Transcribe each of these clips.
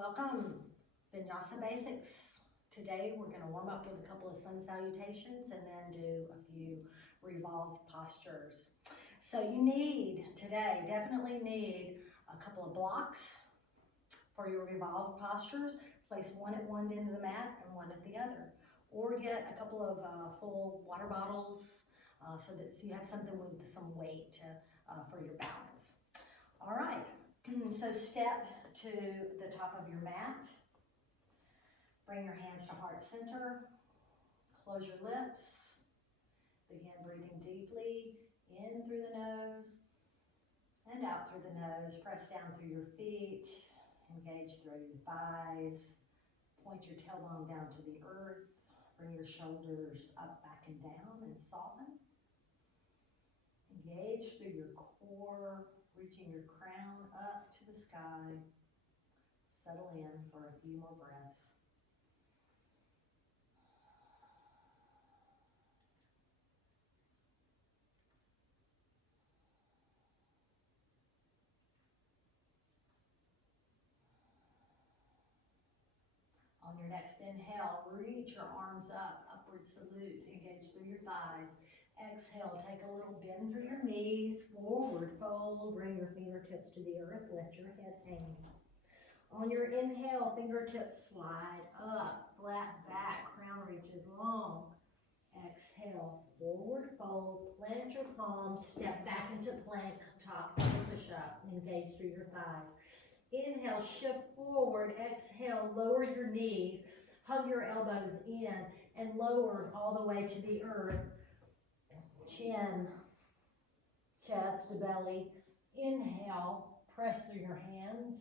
Welcome, Vinyasa Basics. Today we're going to warm up with a couple of sun salutations and then do a few revolved postures. So you need today, definitely need a couple of blocks for your revolved postures. Place one at one end of the mat and one at the other. Or get a couple of full water bottles so that you have something with some weight for your balance. All right, so step to the top of your mat. Bring your hands to heart center. Close your lips. Begin breathing deeply in through the nose and out through the nose. Press down through your feet. Engage through your thighs. Point your tailbone down to the earth. Bring your shoulders up, back, and down and soften. Engage through your core, reaching your crown up to the sky. Settle in for a few more breaths. On your next inhale, reach your arms up, upward salute, engage through your thighs. Exhale, take a little bend through your knees, forward fold, bring your fingertips to the earth, let your head hang. On your inhale, fingertips slide up, flat back, crown reaches long. Exhale, forward fold, plant your palms, step back into plank, top of the push-up, engage through your thighs. Inhale, shift forward. Exhale, lower your knees. Hug your elbows in and lower all the way to the earth. Chin, chest to belly. Inhale, press through your hands.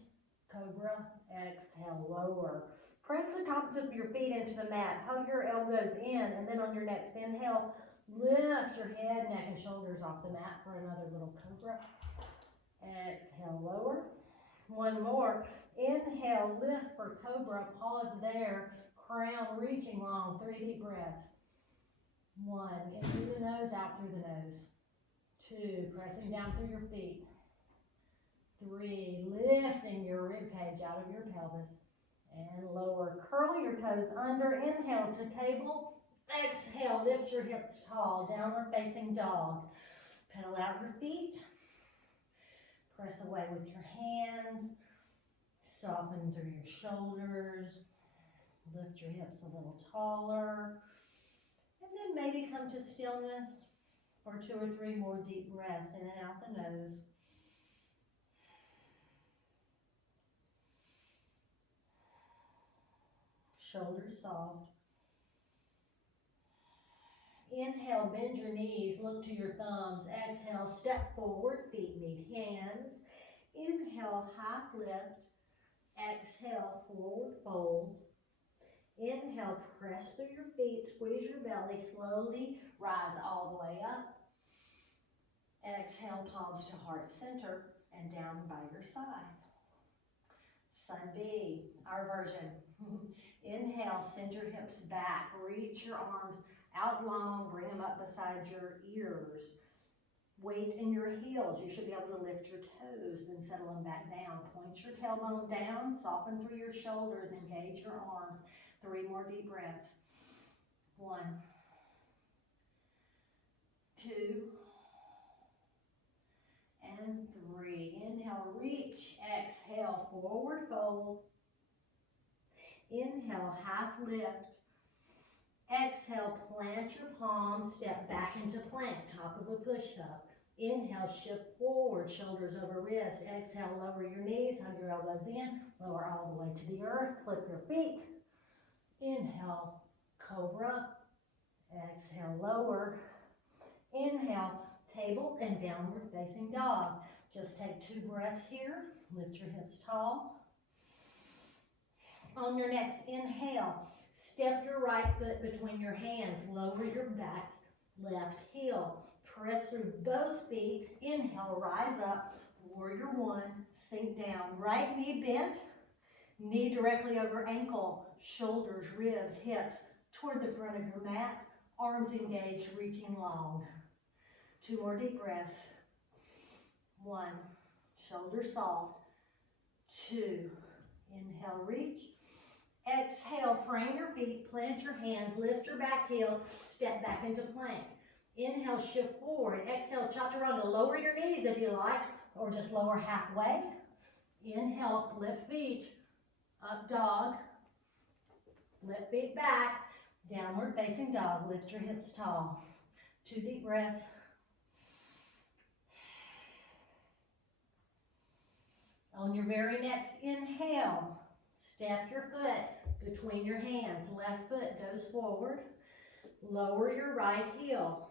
Cobra. Exhale, lower. Press the tops of your feet into the mat. Hug your elbows in, and then on your next inhale, lift your head, neck, and shoulders off the mat for another little cobra. Exhale, lower. One more. Inhale, lift for cobra. Pause there. Crown reaching long. 3 deep breaths. 1. In through the nose, out through the nose. 2. Pressing down through your feet. 3. Lifting your rib cage out of your pelvis. And lower. Curl your toes under. Inhale to table. Exhale, lift your hips tall. Downward facing dog. Pedal out your feet. Press away with your hands, soften through your shoulders, lift your hips a little taller, and then maybe come to stillness for 2 or 3 more deep breaths in and out the nose. Shoulders soft. Inhale, bend your knees, look to your thumbs. Exhale, step forward, feet meet hands. Inhale, half lift. Exhale, forward fold. Inhale, press through your feet, squeeze your belly, slowly rise all the way up. Exhale, palms to heart center and down by your side. Sun B, our version. Inhale, send your hips back, reach your arms out long, bring them up beside your ears. Weight in your heels. You should be able to lift your toes, then settle them back down. Point your tailbone down, soften through your shoulders, engage your arms. 3 more deep breaths. 1, 2, and 3. Inhale, reach. Exhale, forward fold. Inhale, half lift. Exhale, plant your palms, step back into plank, top of a push-up. Inhale, shift forward, shoulders over wrist. Exhale, lower your knees, hug your elbows in, lower all the way to the earth, clip your feet. Inhale, cobra. Exhale, lower. Inhale, table and downward facing dog. Just take 2 breaths here. Lift your hips tall. On your next inhale, step your right foot between your hands. Lower your back left heel. Press through both feet. Inhale, rise up. Warrior 1. Sink down. Right knee bent. Knee directly over ankle. Shoulders, ribs, hips toward the front of your mat. Arms engaged, reaching long. 2 more deep breaths. 1. Shoulders soft. 2. Inhale, reach. Exhale, frame your feet, plant your hands, lift your back heel, step back into plank. Inhale, shift forward. Exhale, chaturanga. Lower your knees if you like, or just lower halfway. Inhale, flip feet, up dog. Flip feet back, downward facing dog. Lift your hips tall. 2 deep breaths. On your very next inhale, step your foot between your hands. Left foot goes forward. Lower your right heel.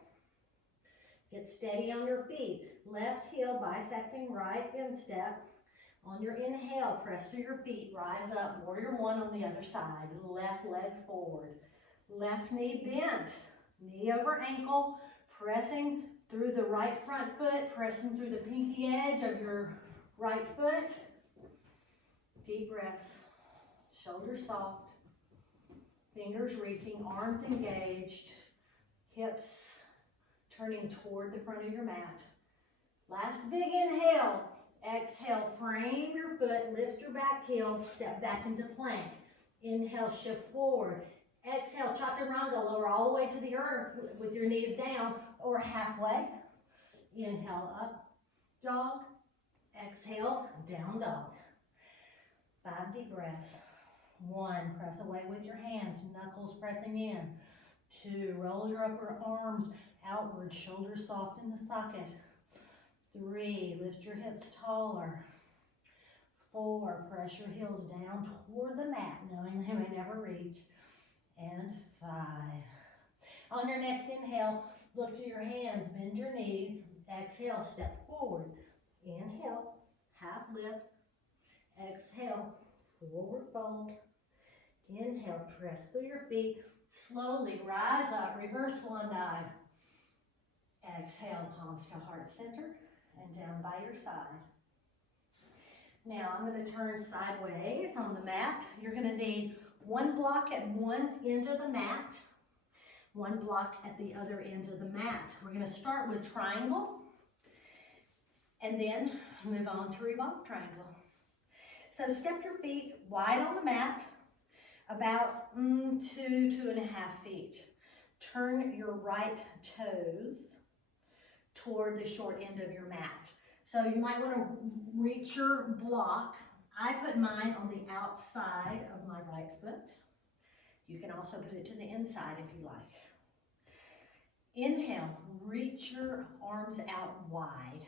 Get steady on your feet. Left heel bisecting right instep. On your inhale, press through your feet. Rise up. Warrior one on the other side. Left leg forward. Left knee bent. Knee over ankle. Pressing through the right front foot. Pressing through the pinky edge of your right foot. Deep breaths. Shoulders soft. Fingers reaching. Arms engaged. Hips turning toward the front of your mat. Last big inhale. Exhale, frame your foot, lift your back heel, step back into plank. Inhale, shift forward. Exhale, chaturanga, lower all the way to the earth with your knees down or halfway. Inhale, up dog. Exhale, down dog. 5 deep breaths. 1, press away with your hands, knuckles pressing in. 2, roll your upper arms outward, shoulders soft in the socket. 3, lift your hips taller. 4, press your heels down toward the mat, knowing they may never reach. And 5. On your next inhale, look to your hands, bend your knees. Exhale, step forward. Inhale, half lift. Exhale, forward fold. Inhale, press through your feet. Slowly rise up, reverse one eye. Exhale, palms to heart center and down by your side. Now I'm going to turn sideways on the mat. You're going to need 1 block at one end of the mat, 1 block at the other end of the mat. We're going to start with triangle and then move on to revolve triangle. So step your feet wide on the mat, about 2.5 feet. Turn your right toes toward the short end of your mat. So you might want to reach your block. I put mine on the outside of my right foot. You can also put it to the inside if you like. Inhale, reach your arms out wide.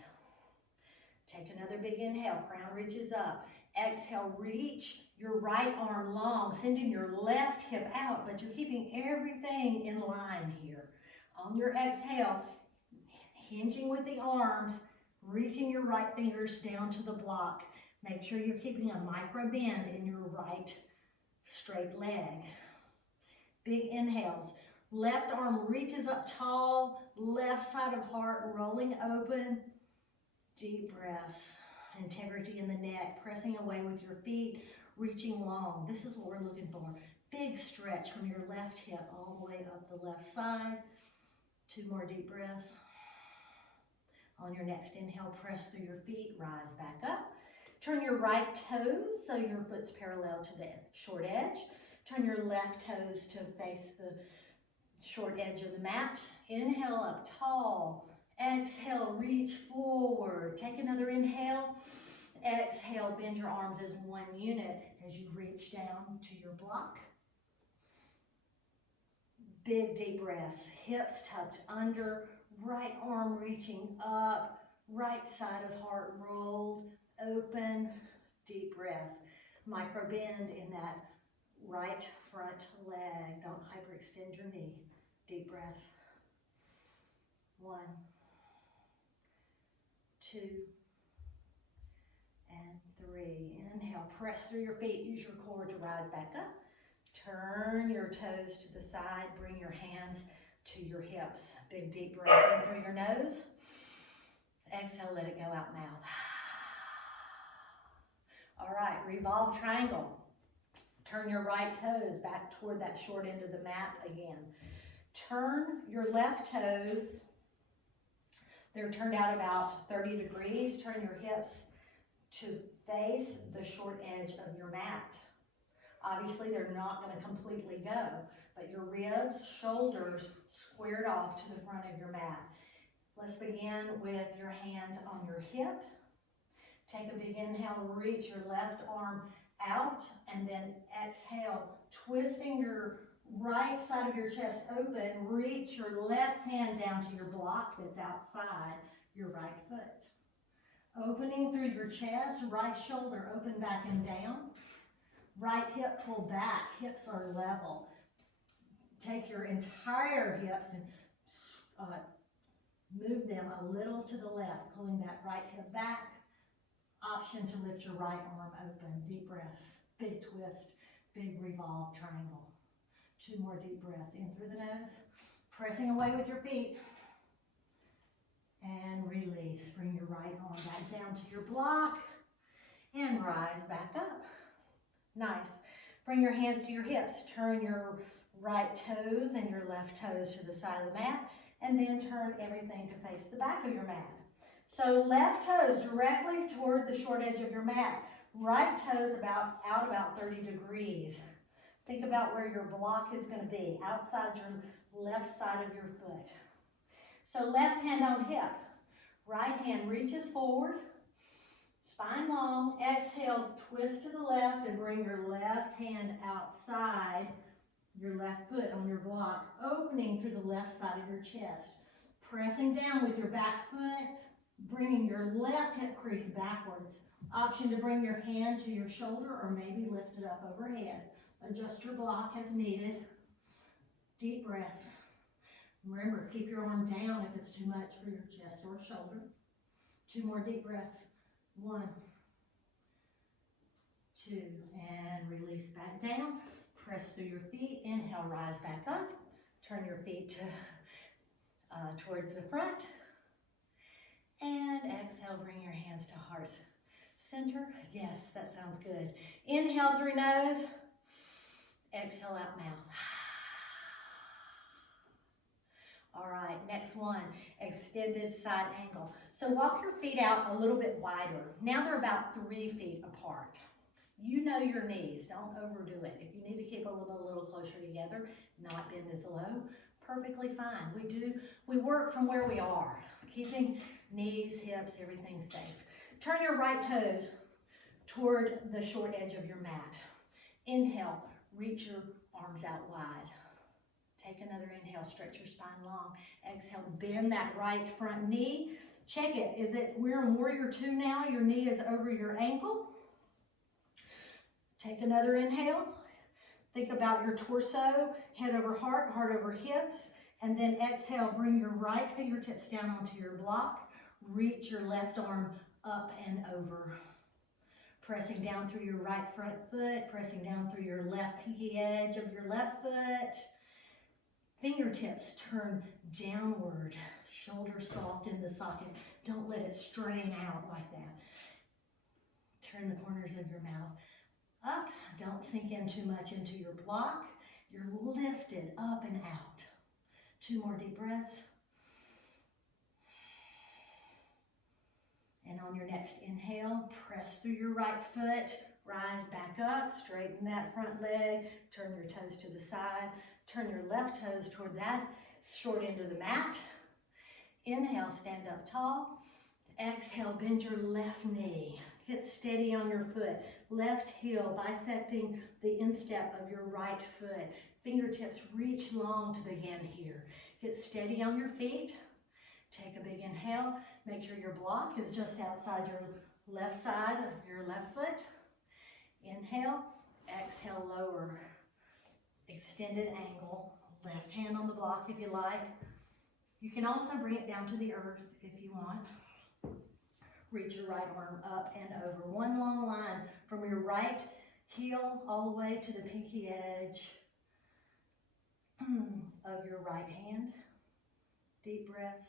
Take another big inhale, crown reaches up. Exhale, reach your right arm long, sending your left hip out, but you're keeping everything in line here. On your exhale, hinging with the arms, reaching your right fingers down to the block. Make sure you're keeping a micro bend in your right straight leg. Big inhales. Left arm reaches up tall, left side of heart rolling open. Deep breaths. Integrity in the neck, pressing away with your feet, reaching long. This is what we're looking for. Big stretch from your left hip all the way up the left side. 2 more deep breaths. On your next inhale, press through your feet, rise back up. Turn your right toes so your foot's parallel to the short edge. Turn your left toes to face the short edge of the mat. Inhale up tall. Exhale, reach forward. Take another inhale. Exhale, bend your arms as one unit as you reach down to your block. Big deep breaths. Hips tucked under. Right arm reaching up. Right side of heart rolled. Open. Deep breaths. Micro bend in that right front leg. Don't hyperextend your knee. Deep breath. 1, 2, and 3. Inhale, press through your feet. Use your core to rise back up. Turn your toes to the side. Bring your hands to your hips. Big deep breath in through your nose. Exhale, let it go out mouth. All right, revolve triangle. Turn your right toes back toward that short end of the mat again. Turn your left toes. They're turned out about 30 degrees. Turn your hips to face the short edge of your mat. Obviously, they're not going to completely go, but your ribs, shoulders squared off to the front of your mat. Let's begin with your hand on your hip. Take a big inhale, reach your left arm out, and then exhale, twisting your right side of your chest open, reach your left hand down to your block that's outside your right foot. Opening through your chest, right shoulder open back and down. Right hip pull back, hips are level. Take your entire hips and move them a little to the left, pulling that right hip back. Option to lift your right arm open. Deep breaths, big twist, big revolve triangle. 2 more deep breaths in through the nose, pressing away with your feet. And release. Bring your right arm back down to your block and rise back up. Nice. Bring your hands to your hips. Turn your right toes and your left toes to the side of the mat, and then turn everything to face the back of your mat. So left toes directly toward the short edge of your mat. Right toes out about 30 degrees. Think about where your block is going to be, outside your left side of your foot. So left hand on hip. Right hand reaches forward. Spine long. Exhale, twist to the left and bring your left hand outside your left foot on your block, opening through the left side of your chest. Pressing down with your back foot, bringing your left hip crease backwards. Option to bring your hand to your shoulder or maybe lift it up overhead. Adjust your block as needed. Deep breaths. Remember, keep your arm down if it's too much for your chest or shoulder. 2 more deep breaths. 1, 2, and release back down. Press through your feet. Inhale, rise back up. Turn your feet towards the front. And exhale, bring your hands to heart center. Yes, that sounds good. Inhale through nose. Exhale out mouth. All right, next one, extended side angle. So walk your feet out a little bit wider. Now they're about 3 feet apart. You know your knees, don't overdo it. If you need to keep them a little closer together, not bend as low, perfectly fine. We work from where we are, keeping knees, hips, everything safe. Turn your right toes toward the short edge of your mat. Inhale, reach your arms out wide. Take another inhale, stretch your spine long. Exhale, bend that right front knee. Check it, we're in warrior 2 now, your knee is over your ankle. Take another inhale. Think about your torso, head over heart, heart over hips. And then exhale, bring your right fingertips down onto your block. Reach your left arm up and over. Pressing down through your right front foot, pressing down through your left pinky edge of your left foot. Fingertips turn downward, shoulders soft in the socket. Don't let it strain out like that. Turn the corners of your mouth up. Don't sink in too much into your block. You're lifted up and out. 2 more deep breaths. And on your next inhale, press through your right foot, rise back up, straighten that front leg, turn your toes to the side, turn your left toes toward that short end of the mat. Inhale, stand up tall. Exhale, bend your left knee. Get steady on your foot. Left heel bisecting the instep of your right foot. Fingertips reach long to begin here. Get steady on your feet. Take a big inhale. Make sure your block is just outside your left side of your left foot. Inhale, exhale, lower. Extended angle. Left hand on the block if you like. You can also bring it down to the earth if you want. Reach your right arm up and over. 1 long line from your right heel all the way to the pinky edge of your right hand. Deep breaths.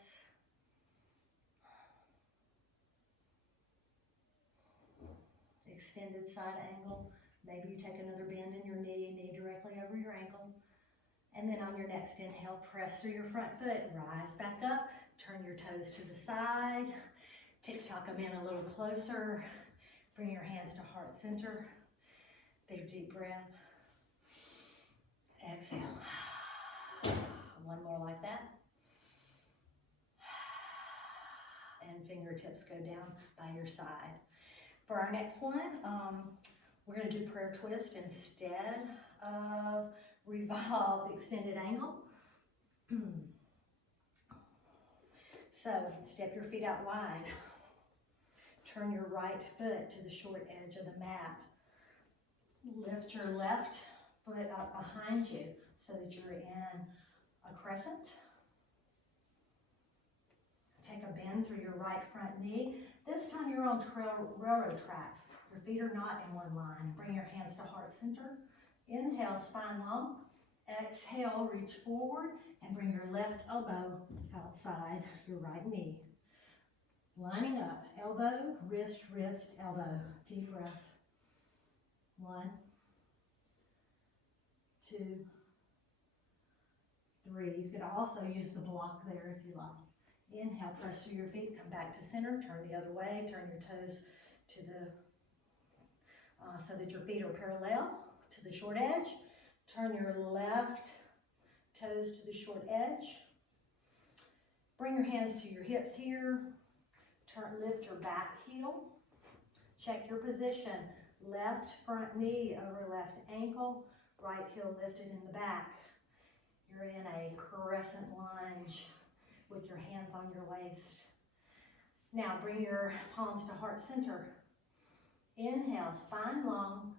Extended side angle. Maybe you take another bend in your knee directly over your ankle. And then on your next inhale, press through your front foot, rise back up, turn your toes to the side, tick-tock them in a little closer, Bring your hands to heart center. Big deep breath. Exhale. One more like that. And fingertips go down by your side. For our next one, we're going to do prayer twist instead of revolved extended angle. So step your feet out wide. Turn your right foot to the short edge of the mat. Lift your left foot up behind you so that you're in a crescent. Take a bend through your right front knee. This time you're on railroad tracks. Your feet are not in one line. Bring your hands to heart center. Inhale, spine long. Exhale, reach forward and bring your left elbow outside your right knee. Lining up, elbow, wrist, wrist, elbow. Deep breaths. 1, 2, 3. You could also use the block there if you like. Inhale, press through your feet, come back to center, turn the other way, turn your toes to the, so that your feet are parallel to the short edge. Turn your left toes to the short edge. Bring your hands to your hips here. Lift your back heel. Check your position. Left front knee over left ankle. Right heel lifted in the back. You're in a crescent lunge with your hands on your waist. Now bring your palms to heart center. Inhale, spine long.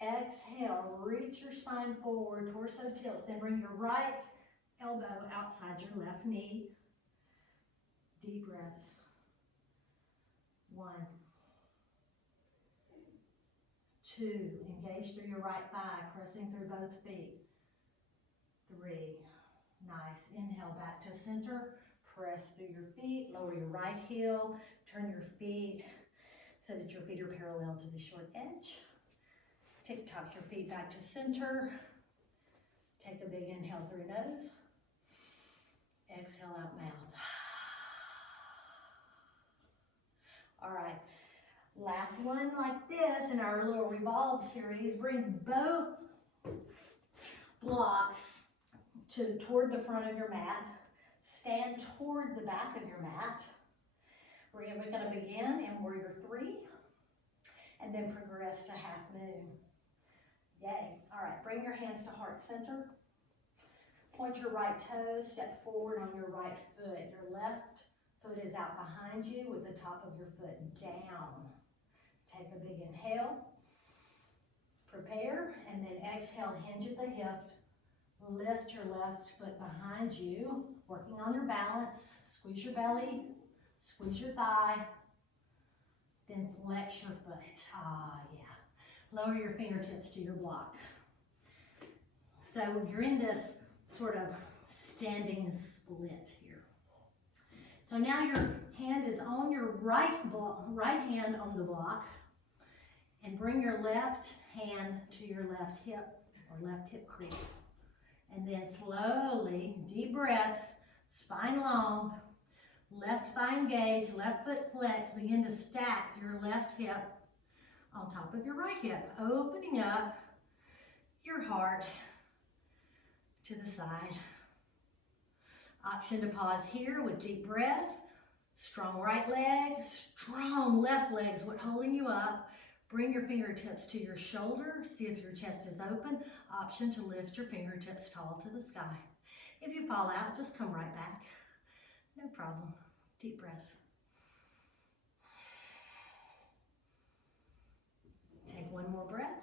Exhale, reach your spine forward, torso tilts. Then bring your right elbow outside your left knee. Deep breaths. 1, 2, engage through your right thigh, pressing through both feet. 3, nice. Inhale, back to center. Press through your feet, lower your right heel, turn your feet so that your feet are parallel to the short edge. Tick-tock your feet back to center. Take a big inhale through nose. Exhale out mouth. All right, last one like this in our little Revolve series. Bring both blocks toward the front of your mat. Stand toward the back of your mat. We're going to begin in warrior 3 and then progress to half moon. Yay. All right, bring your hands to heart center. Point your right toes, step forward on your right foot. Your left foot is out behind you with the top of your foot down. Take a big inhale. Prepare, and then exhale, hinge at the hip. Lift your left foot behind you, working on your balance. Squeeze your belly, squeeze your thigh, then flex your foot. Ah, yeah. Lower your fingertips to your block. So you're in this sort of standing split here. So now your hand is on your right hand on the block, and bring your left hand to your left hip or left hip crease. And then slowly, deep breaths, spine long, left thigh engaged, left foot flex. Begin to stack your left hip on top of your right hip, opening up your heart to the side. Option to pause here with deep breaths. Strong right leg, strong left leg's what holding you up. Bring your fingertips to your shoulder. See if your chest is open. Option to lift your fingertips tall to the sky. If you fall out, just come right back. No problem. Deep breaths. Take one more breath.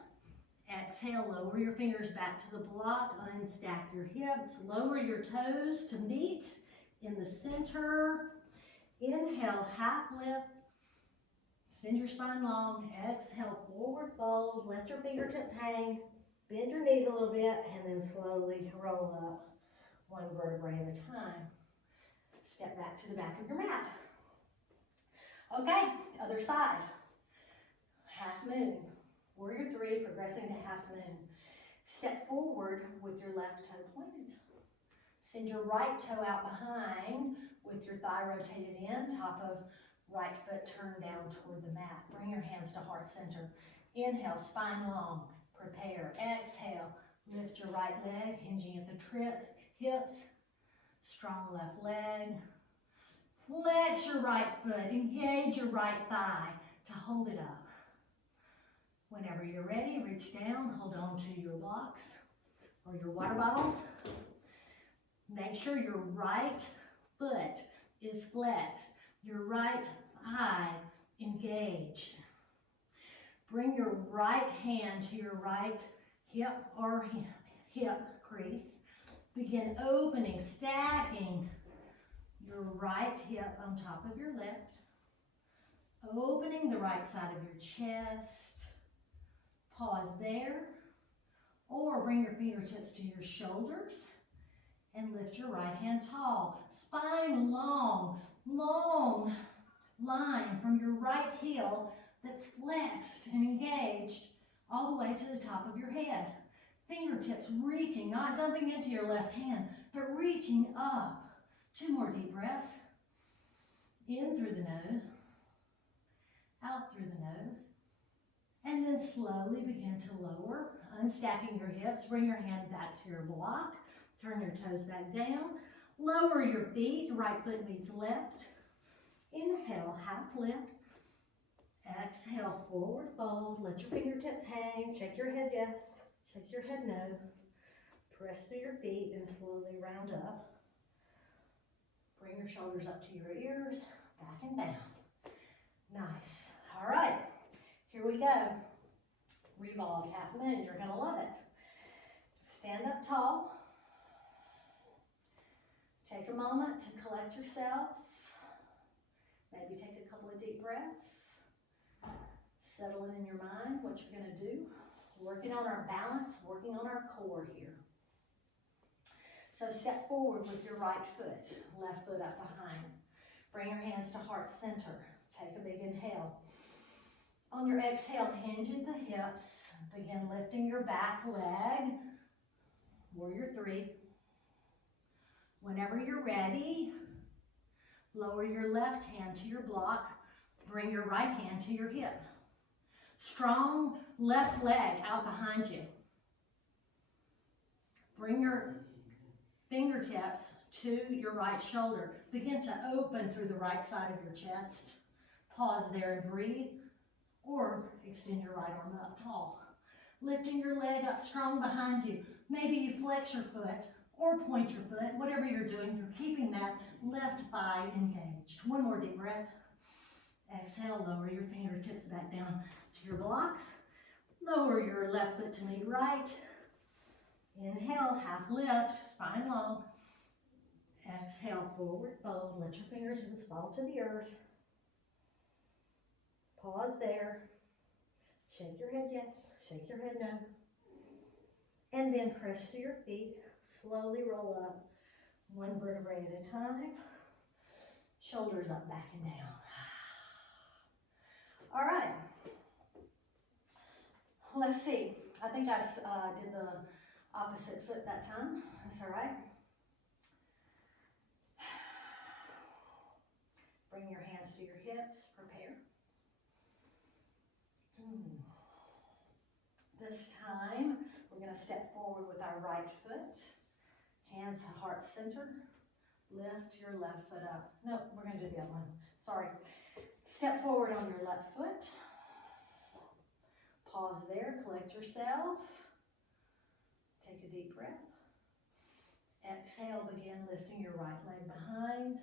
Exhale, lower your fingers back to the block, unstack your hips, lower your toes to meet in the center. Inhale, half lift, send your spine long. Exhale, forward fold, let your fingertips hang, bend your knees a little bit, and then slowly roll up one vertebrae at a time. Step back to the back of your mat. Okay, other side. Half moon. Warrior 3, progressing to half moon. Step forward with your left toe pointed. Send your right toe out behind with your thigh rotated in, top of right foot turned down toward the mat. Bring your your hands to heart center. Inhale, spine long, prepare. Exhale, lift your right leg, hinging at the hips. Strong left leg. Flex your right foot, engage your right thigh to hold it up. Whenever you're ready, reach down, hold on to your blocks or your water bottles. Make sure your right foot is flexed, your right thigh engaged. Bring your right hand to your right hip or hip crease. Begin opening, stacking your right hip on top of your left. Opening the right side of your chest. Pause there. Or bring your fingertips to your shoulders and lift your right hand tall. Spine long, long line from your right heel that's flexed and engaged all the way to the top of your head. Fingertips reaching, not dumping into your left hand, but reaching up. 2 more deep breaths. In through the nose, out through the nose. And then slowly begin to lower, unstacking your hips. Bring your hand back to your block. Turn your toes back down. Lower your feet. Right foot meets left. Inhale, half lift. Exhale, forward fold. Let your fingertips hang. Shake your head yes. Shake your head no. Press through your feet and slowly round up. Bring your shoulders up to your ears. Back and down. Nice. All right. Here we go. Revolve half moon. You're going to love it. Stand up tall. Take a moment to collect yourself. Maybe take a couple of deep breaths. Settle it in your mind what you're going to do. Working on our balance, working on our core here. So step forward with your right foot, left foot up behind. Bring your hands to heart center. Take a big inhale. On your exhale, hinge at the hips. Begin lifting your back leg. Warrior 3. Whenever you're ready, lower your left hand to your block. Bring your right hand to your hip. Strong left leg out behind you. Bring your fingertips to your right shoulder. Begin to open through the right side of your chest. Pause there and breathe. Or extend your right arm up tall. Lifting your leg up strong behind you. Maybe you flex your foot or point your foot. Whatever you're doing, you're keeping that left thigh engaged. 1 more deep breath. Exhale, lower your fingertips back down to your blocks. Lower your left foot to meet right. Inhale, half lift, spine long. Exhale, forward fold. Let your fingertips fall to the earth. Pause there. Shake your head yes, shake your head no. And then press to your feet. Slowly roll up, 1 vertebrae at a time. Shoulders up, back and down. All right. Let's see. I think I did the opposite foot that time. That's all right. Bring your hands to your hips. Prepare. This time, we're going to step forward with our right foot. Hands to heart center. Lift your left foot up. No, we're going to do the other one. Sorry. Step forward on your left foot. Pause there. Collect yourself. Take a deep breath. Exhale. Begin lifting your right leg behind.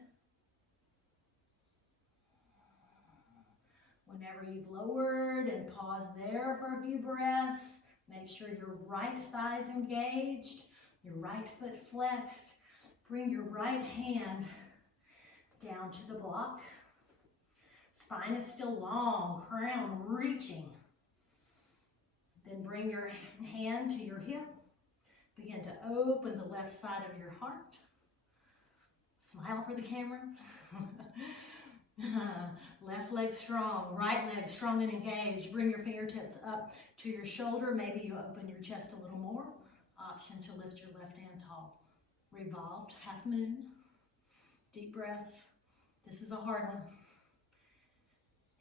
Whenever you've lowered and pause there for a few breaths, make sure your right thigh is engaged, your right foot flexed. Bring your right hand down to the block. Spine is still long, crown reaching. Then bring your hand to your hip. Begin to open the left side of your heart. Smile for the camera. Left leg strong, right leg strong and engaged. Bring your fingertips up to your shoulder. Maybe you open your chest a little more. Option to lift your left hand tall. Revolved, half moon. Deep breaths. This is a hard one.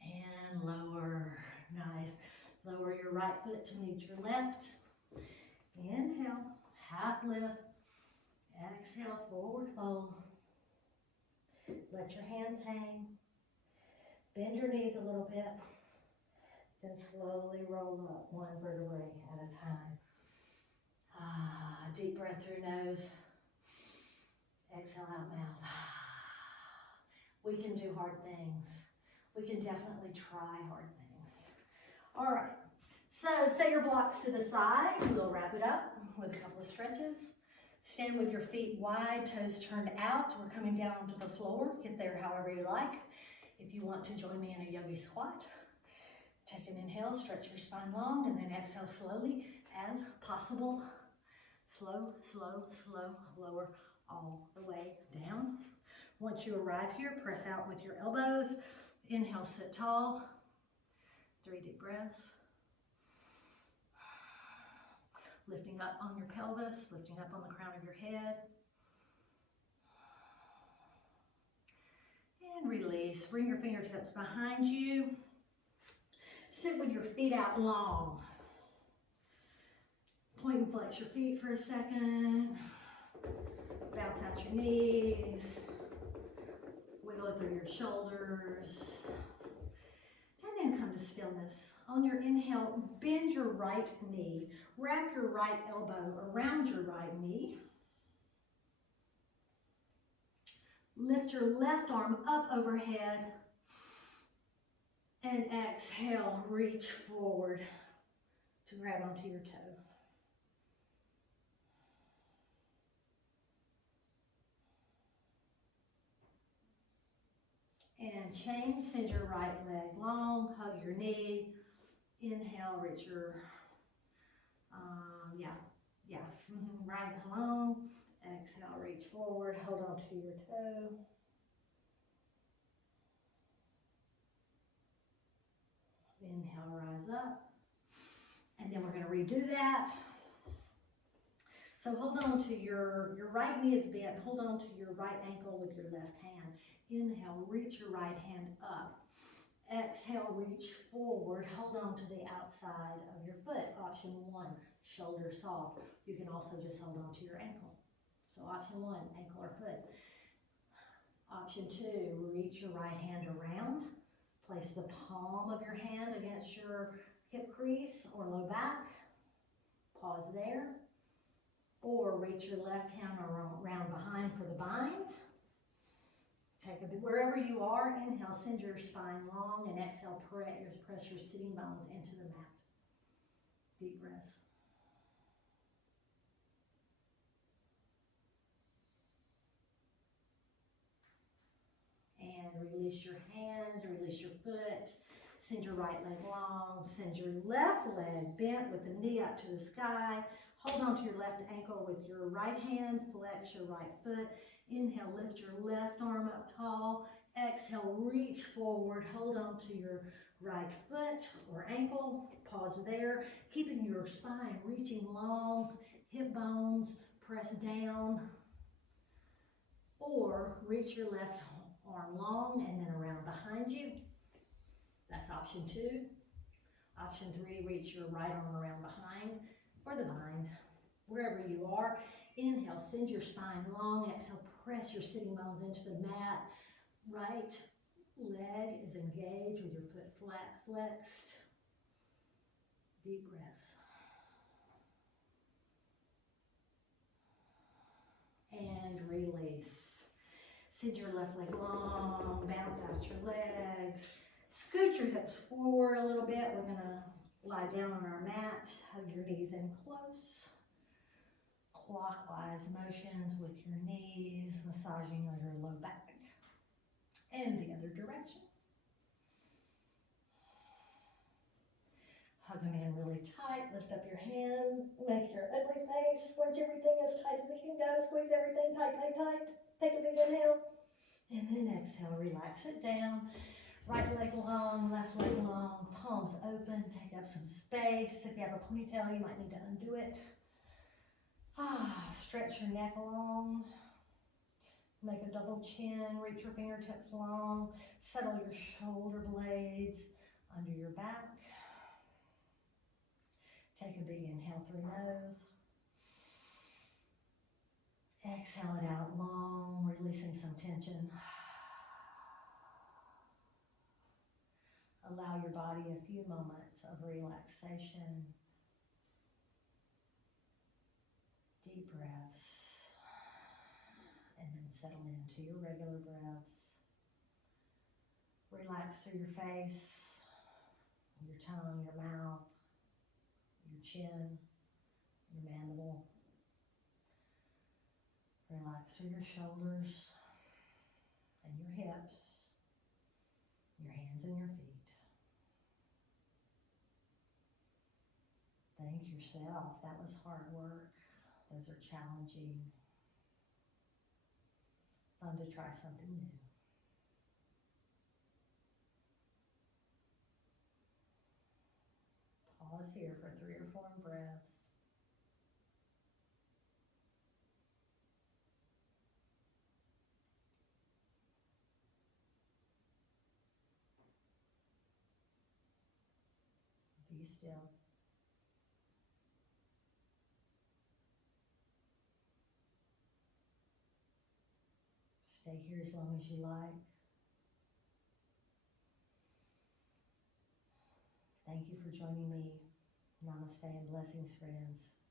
And lower. right foot to meet your left. Inhale, half lift. Exhale, forward fold. Let your hands hang. Bend your knees a little bit. Then slowly roll up one vertebrae at a time. Deep breath through nose. Exhale out mouth. We can do hard things. We can definitely try hard things. All right. So set your blocks to the side. We'll wrap it up with a couple of stretches. Stand with your feet wide, toes turned out. We're coming down onto the floor. Get there however you like. If you want to join me in a Yogi Squat, take an inhale, stretch your spine long, and then exhale slowly as possible. Slow, slow, slow, lower all the way down. Once you arrive here, press out with your elbows. Inhale, sit tall. 3 deep breaths. Lifting up on your pelvis, lifting up on the crown of your head. And release. Bring your fingertips behind you. Sit with your feet out long. Point and flex your feet for a second. Bounce out your knees. Wiggle it through your shoulders. And then come to stillness. On your inhale, bend your right knee. Wrap your right elbow around your right knee. Lift your left arm up overhead. And exhale, reach forward to grab onto your toe. And change, send your right leg long, hug your knee. Inhale, reach your, right long. Exhale, reach forward, hold on to your toe. Inhale, rise up. And then we're going to redo that. So hold on to your right knee is bent. Hold on to your right ankle with your left hand. Inhale, reach your right hand up. Exhale, reach forward. Hold on to the outside of your foot. Option 1, shoulder soft. You can also just hold on to your ankle. So option 1, ankle or foot. Option 2, reach your right hand around. Place the palm of your hand against your hip crease or low back. Pause there. Or reach your left hand around behind for the bind. Take a bit, wherever you are, inhale, send your spine long, and exhale, press your sitting bones into the mat. Deep breaths. And release your hands, release your foot. Send your right leg long, send your left leg bent with the knee up to the sky. Hold on to your left ankle with your right hand, flex your right foot. Inhale, lift your left arm up tall. Exhale, reach forward, hold on to your right foot or ankle. Pause there, keeping your spine reaching long, hip bones, press down. Or reach your left arm long and then around behind you. That's option 2. Option 3, reach your right arm around behind for the bind. Wherever you are, inhale, send your spine long. Exhale, press your sitting bones into the mat. Right leg is engaged with your foot flat flexed. Deep breaths. And release. Send your left leg long, bounce out your legs. Scoot your hips forward a little bit. We're going to lie down on our mat. Hug your knees in close. Clockwise motions with your knees, massaging your low back. And the other direction. Hug them in really tight. Lift up your hand. Make your ugly face. Squinch everything as tight as it can go. Squeeze everything tight, tight, tight. Take a big inhale. And then exhale. Relax it down. Right leg long, left leg long. Palms open. Take up some space. If you have a ponytail, you might need to undo it. Stretch your neck long. Make a double chin. Reach your fingertips long. Settle your shoulder blades under your back. Take a big inhale through nose. Exhale it out long, releasing some tension. Allow your body a few moments of relaxation. Deep breaths. And then settle into your regular breaths. Relax through your face, your tongue, your mouth, your chin, your mandible. Relax through your shoulders and your hips, your hands and your feet. Thank yourself. That was hard work. Those are challenging. Fun to try something new. Pause here for 3 or 4 breaths. Be still. Stay here as long as you like. Thank you for joining me. Namaste and blessings, friends.